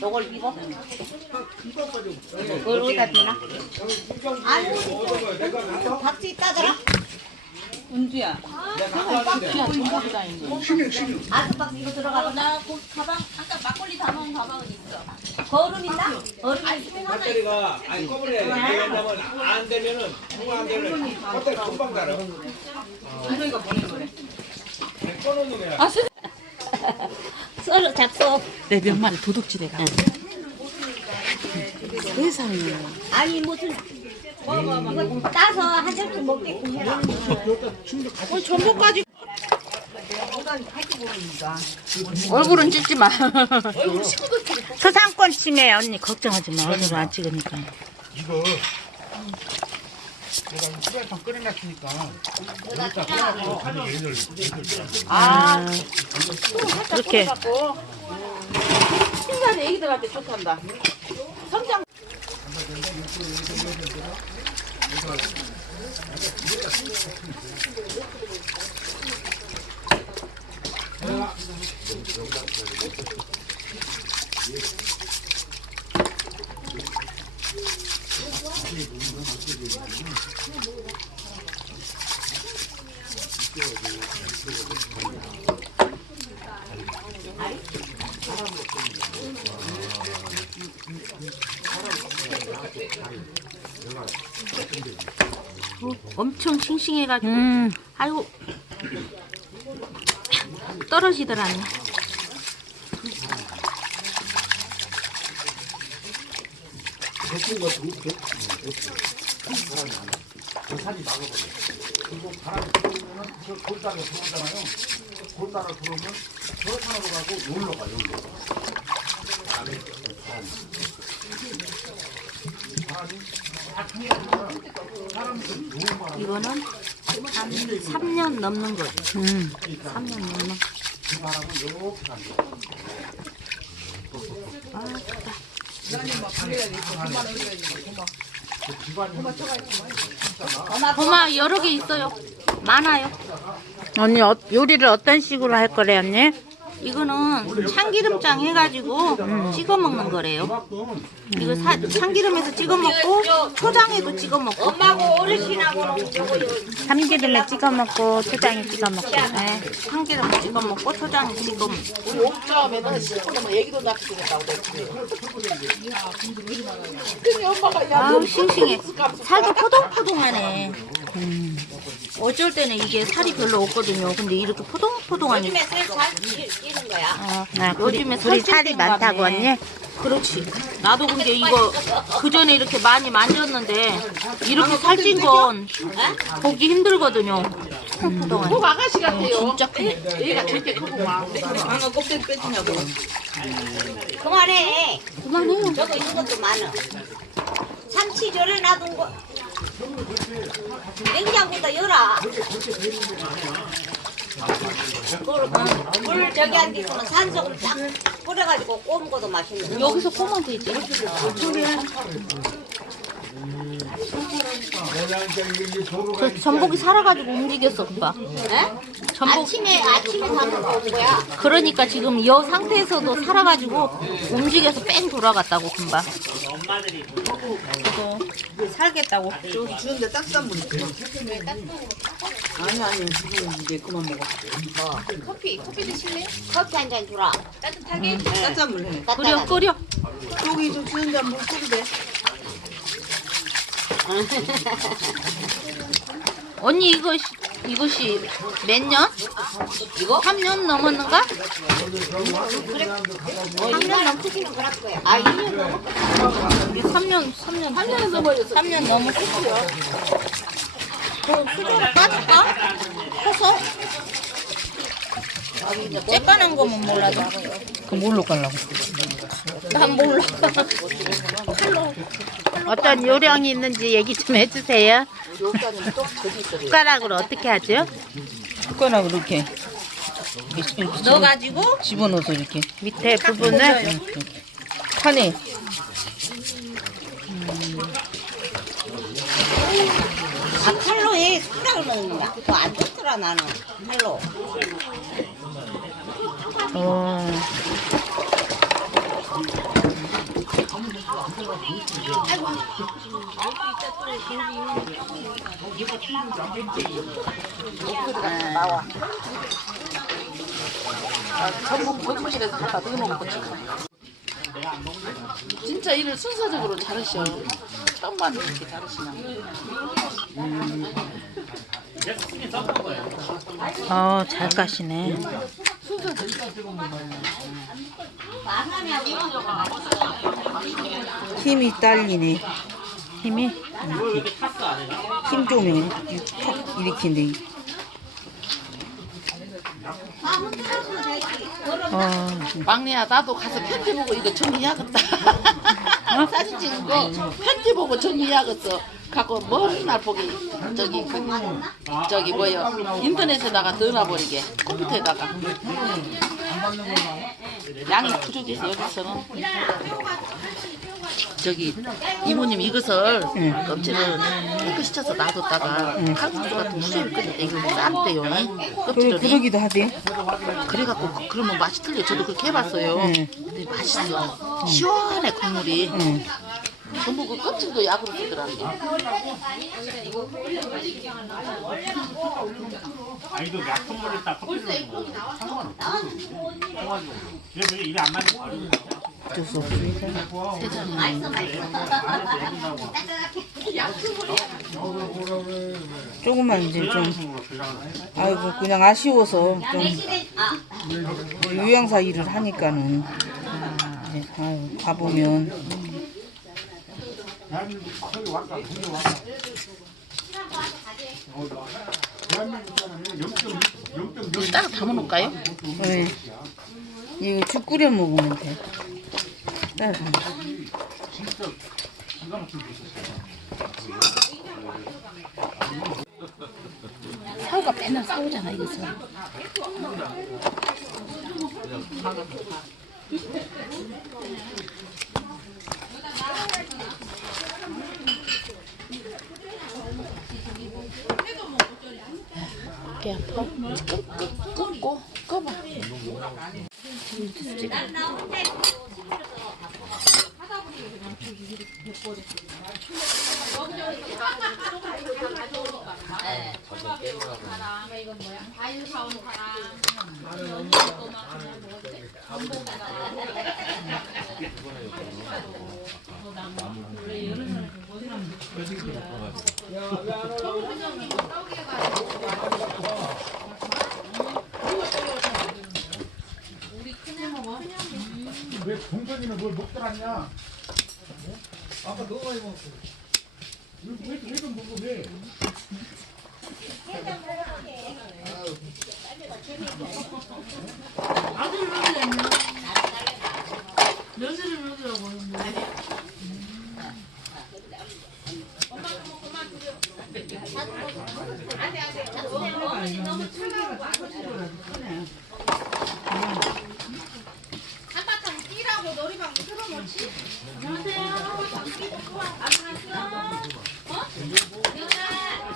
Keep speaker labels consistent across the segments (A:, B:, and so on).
A: 요걸 입어? 그걸 어디다 대나? 아니, 박스 있다더라?
B: 은주야.
A: 아스 박스 이거 들어가.
C: 나그 가방 아까 막걸리 담아온 가방은.
A: 거름 있나? 거름 있나?
D: 배터리가 아니 꺼버려 왜냐면 안 되면은 누가 안 되면 배터리 금방 달아
B: 은주이가 보낸 거래.
D: 꺼놓는 거야
A: 썰어 잡숴.
B: 내 몇 마리 도둑질해 가. 세상에.
A: 아니 무슨 이거 따서 한 접시 먹게끔 해라.
B: 전복까지. 얼굴은 찍지 마.
E: 서상권 침해 언니. 걱정하지 마. 얼굴 안 찍으니까.
F: 이거 내가 후라이팬 끓여놨으니까 여기다 끓여놓고 얘들
B: 아,
E: 그렇게.
B: 신기한 애기들한테 좋단다. 성장.
E: 엄청 싱싱해가지고.
B: 음.
E: 아이고. 떨어지더라니
F: 산이 나가버려 그리고 바람이 들어오면은 저 골다가 들어오잖아요 골다가 들어오면 저 산으로 가고 놀러 가 여기로 바람이 바람이 너무 많아
E: 이거는 한 3년 넘는 거지
B: 음.
E: 3년 넘는
F: 그 바람은 이렇게 간다
E: 고마 여러 개 있어요. 많아요.
B: 언니 어, 요리를 어떤 식으로 할 거래 언니?
E: 이거는 참기름장 해가지고 찍어 먹는 거래요. 이거 사, 참기름에서 찍어 먹고 초장에도 찍어 먹고.
A: 엄마하고 어르신하고는 저거
E: 참기름에 찍어 먹고 초장에 찍어 먹고. 네. 참기름 찍어 먹고 초장에 찍어 먹고.
G: 우리 옥자하면은 시골에만 애기도 낚시겠다고 그랬지. 근데 엄마가 야,
E: 아우 싱싱해. 살도 포동포동하네 어쩔 때는 이게 살이 별로 없거든요 근데 이렇게 포동포동하니
A: 요즘에 살잘 끼는 거야.
E: 어,
B: 아,
E: 요즘에
B: 우리 살이
E: 때인가
B: 많다고
E: 보네.
B: 언니?
E: 그렇지 나도 근데 이거 그 전에 이렇게 많이 만졌는데 이렇게 살찐 건 보기 힘들거든요 포동포동하니
G: 꼭 아가씨 같아요.
E: 진짜 크네
G: 얘가 저렇게 크구만.
B: 방어 껍데기 빼주냐고.
A: 그만해.
E: 그만해요
A: 저거 있는 것도 많아. 참치 절에 놔둔 거. 냉장고다 열어. 그걸 물 저기 안 뒤고는 산소를 딱 뿌려가지고 꼬은 것도 맛있는 거.
E: 여기서 꼬면 되지 그 전복이 살아가지고 움직였어 금방
A: 네?
E: 전복
A: 아침에 아침에 담은 거 뭐야?
E: 그러니까 지금 이 상태에서도 살아가지고 움직여서 뺑 돌아갔다고 금방. 살겠다고.
B: 주는데 따뜻한 물 있지. 아니 아니 지금 이제 그만 먹어.
C: 커피 커피 드실래요?
A: 커피 한잔 주라.
C: 따뜻하게.
B: 따뜻한 물 해.
E: 끓여
A: 따뜻하게.
E: 끓여.
B: 여기 좀 주는데 물 끓이 돼.
E: 언니 이거 이것이 몇 년? 이거 3년 넘었는가?
A: 어, 2년 넘치시면 그럴 거야. 아, 2년 넘었
E: 우리 3년 3년 3년 넘어졌어. 3년 넘었겠지요. 저 수저로 빠질까? 커서? 쬐깐한 거면 몰라도
B: 그 뭘로 깔라고?
E: 난 몰라. 칼로. 어떤 요령이 있는지 얘기 좀 해주세요.
G: 옥자는 또 저기 있어.
E: 숟가락으로 어떻게 하죠?
B: 숟가락으로 이렇게 이렇게,
E: 넣어가지고
B: 집어넣어서 이렇게
E: 밑에 부분을
B: 판에
A: 아, 칼로 해. 숟가락을 넣는다. 더안 돼? 좋더라 나는 헬로.
E: 어.
G: 진짜 일을 순서적으로 잘하셔. 처음 봤는데 이렇게 잘하시나.
E: 어, 잘 까시네.
B: 힘이 딸리네.
E: 힘이.
B: 힘좀턱 일으킨데.
E: 어.
G: 막내야 나도 가서 편지 보고 이거 정리해야겠다. 사진 찍은 거 편지 보고 정리해야겠어. 갖고 머리날 보기 저기 그, 저기 뭐요? 인터넷에다가 넣어놔버리게. 컴퓨터에다가 양이 부족해서 여기서는 저기 이모님 이것을 껍질을 깨끗이 쳐서 놔뒀다가 칼국수 같은 수제를 끓일 때 이거 쌈대요
B: 그러,
G: 껍질을
B: 그러기도 하대.
G: 그래갖고 그- 그러면 맛이 틀려. 저도 그렇게 해봤어요. 근데 맛있어. 시원해 국물이. 전부 그 껍질도 약으로 쓰더라고.
F: 아니도 약품물을 딱 커피를 넣는 거 상관없어. 그래서 일이 안 맞는 거 아니야.
B: 어쩔 수 없어. 조금만 이제 좀. 아이고 그냥 아쉬워서 좀 요양사 일을 하니까는 이제 아유 가보면
F: 대 대한민국 사람이 몇
G: 따로 담아놓을까요?
B: 네. 이거 죽 끓여 먹으면 돼. 따로 담아.
F: 기가 막히게 있었어요.
G: 사우가 맨날 싸우잖아, 이것 은. 배 아파? 끊, 끊, 끊고 꺼봐.
F: 왜 동선이는 뭘 먹들 않냐? 아까 너무 많이 먹었어. 왜, 왜, 좀 먹어, 왜?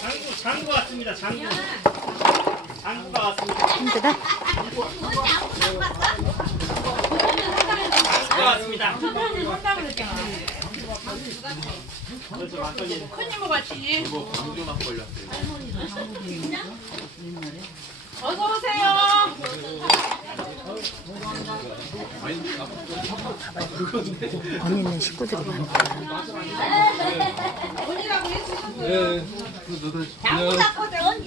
H: 장구 장구 왔습니다. 장구. 장구가 왔습니다.
E: 힘들어?
H: 장구가 왔습니다. 그렇죠 막걸리.
E: 안 있는 식구들이 많다.
A: 장구 잡거든.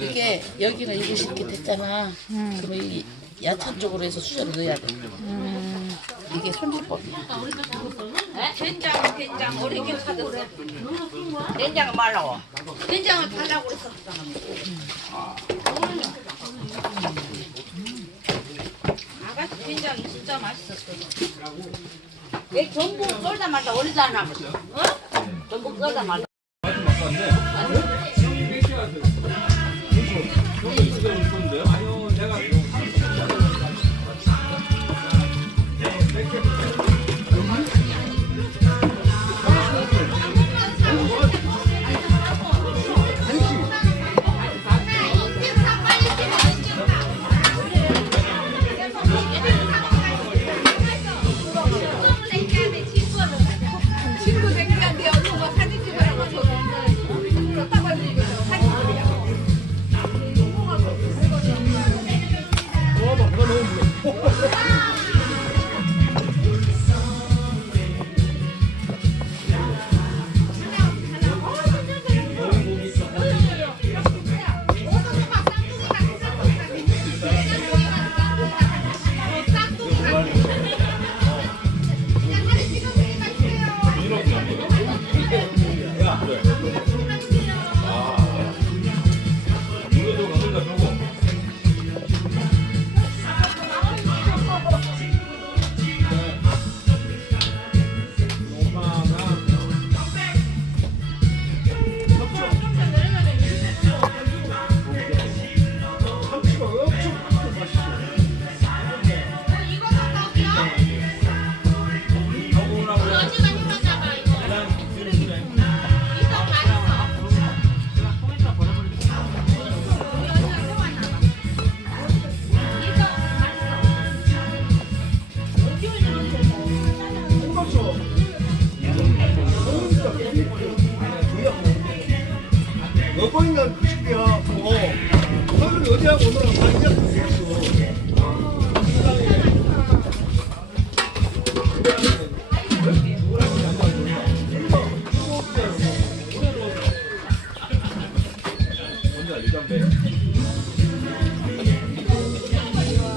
G: 이게 이것이 이렇게 됐잖아. 그러면 이 야찬 쪽으로 해서 수저를 넣어야 돼. 이게 손질법이야.
A: 된장 된장 오래게 사줬어. 된장을 말라고. 된장을 달라고 그랬어. 아가씨 된장이 진짜 맛있었어. 내 전부 썰다 말다 어리지 않아. 어? 전부 썰다 말다.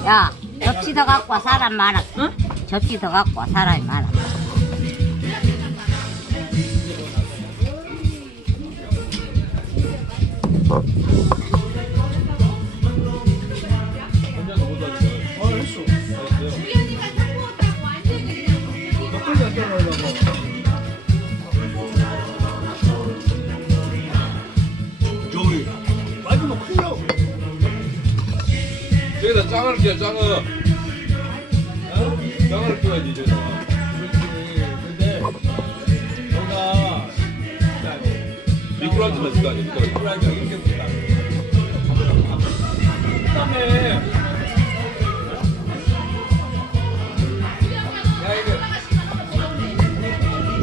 D: 야,
A: 접시 더 갖고 와 사람 많아. 응? 접시 더 갖고 와 사람이 많아.
D: 짱을 끼워 짱을. 어? 짱을 끼워야지 거. 이렇게. 그 다음에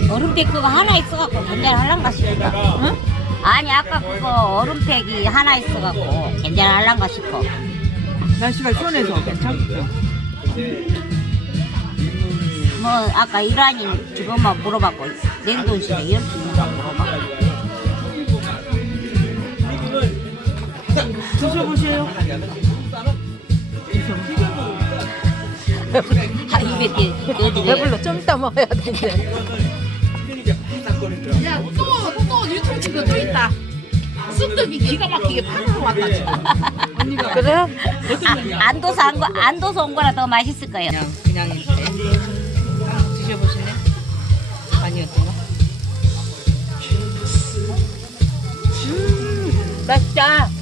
D: 이거
A: 얼음팩 그거 하나 있어갖고 괜찮을란가 싶다. 응? 아니 아까 그거 얼음팩이 하나 있어갖고 괜찮을란가 싶어.
B: 날씨가 시원해서 괜찮죠.
A: 뭐 아까 일하니 직원만 물어봤고 냉동실에 열수 있는가 물어봐.
B: 드셔보세요.
A: 아 입에 대
B: 배불러 좀 이따 먹어야 되는데.
G: 야또또 유튜브 친구 또 있다. 쑥떡이 기가 막히게 파는 왔다. 지금.
B: 그래?
A: 아, 안도서 한 거, 안도서 온 거라 더 맛있을 거예요.
B: 그냥 이렇게. 한번 드셔보실래? 많이 어떤가?
A: 맛있다.